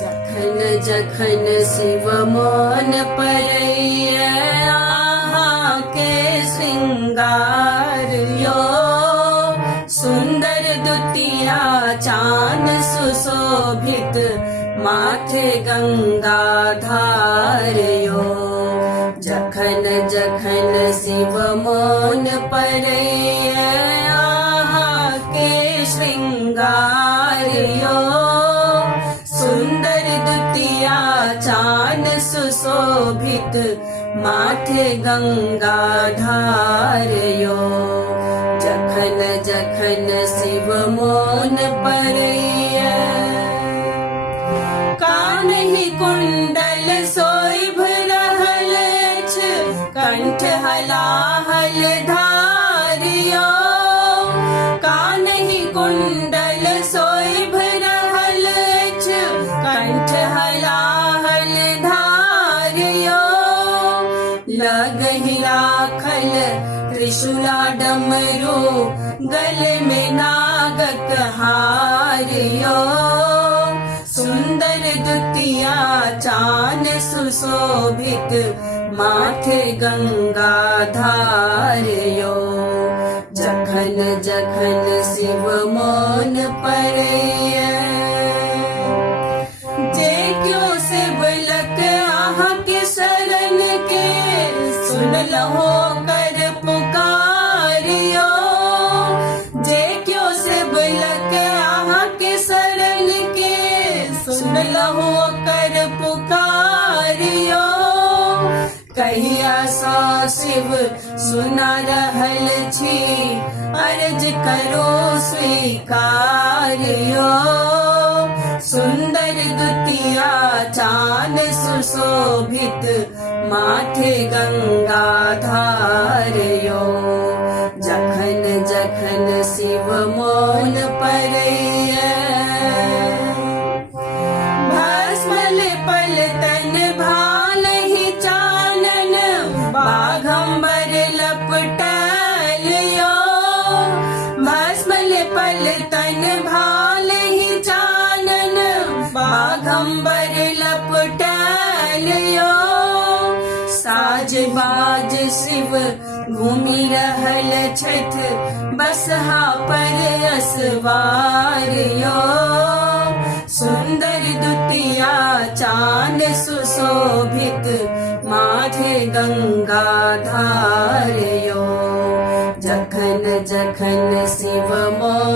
जखन जखन शिव मोन परैया आहाँ के श्रृंगार यो, सुंदर दुतिया चान सुशोभित माथे गंगा धार यो। जखन जखन शिव मोन परैया आहाँ के श्रृंगार यो, सुंदर दुतिया चान सुशोभित माथे गंगा धार यो। जखन जखन शिव मोन परैया कान्हि कुंडल शोइभ रहल अछि, कंठ हलाहल धारियो। कान्हि कुंडल शोइभ रहल अछि, कंठ हलाहल धारियो। लगहि राखल त्रिशूला डमरू, गले में नागक हारियो। सुंदर दुतिया चान सुशोभित माथे गंगा धारियो। जखन जखन शिव मोन परैया जे क्यों से बलक आहाँ के शरण के, सुन लहो कर पुकारियो। जे क्यों से बलक आहाँ के शरण के, सुन लहो कर पुकारियो। कहिया सो शिव सुना रहल छी, अर्ज करो स्वीकारियो। सुंदर दुतिया चान सुशोभित माथे गंगा धारियो। जखन जखन शिव मोन परैया भस्म पल तन भालहि चानन, बाघंबर लपटल यो। भस्म पल तन भालहि चानन, बाघंबर लपटल यो। साज बाज शिव घूमि रहल छथि, बसहा पर असवार यो। सुंदर दुतिया चान सुशोभित माथे गंगा धार यो। जखन जखन शिव मोन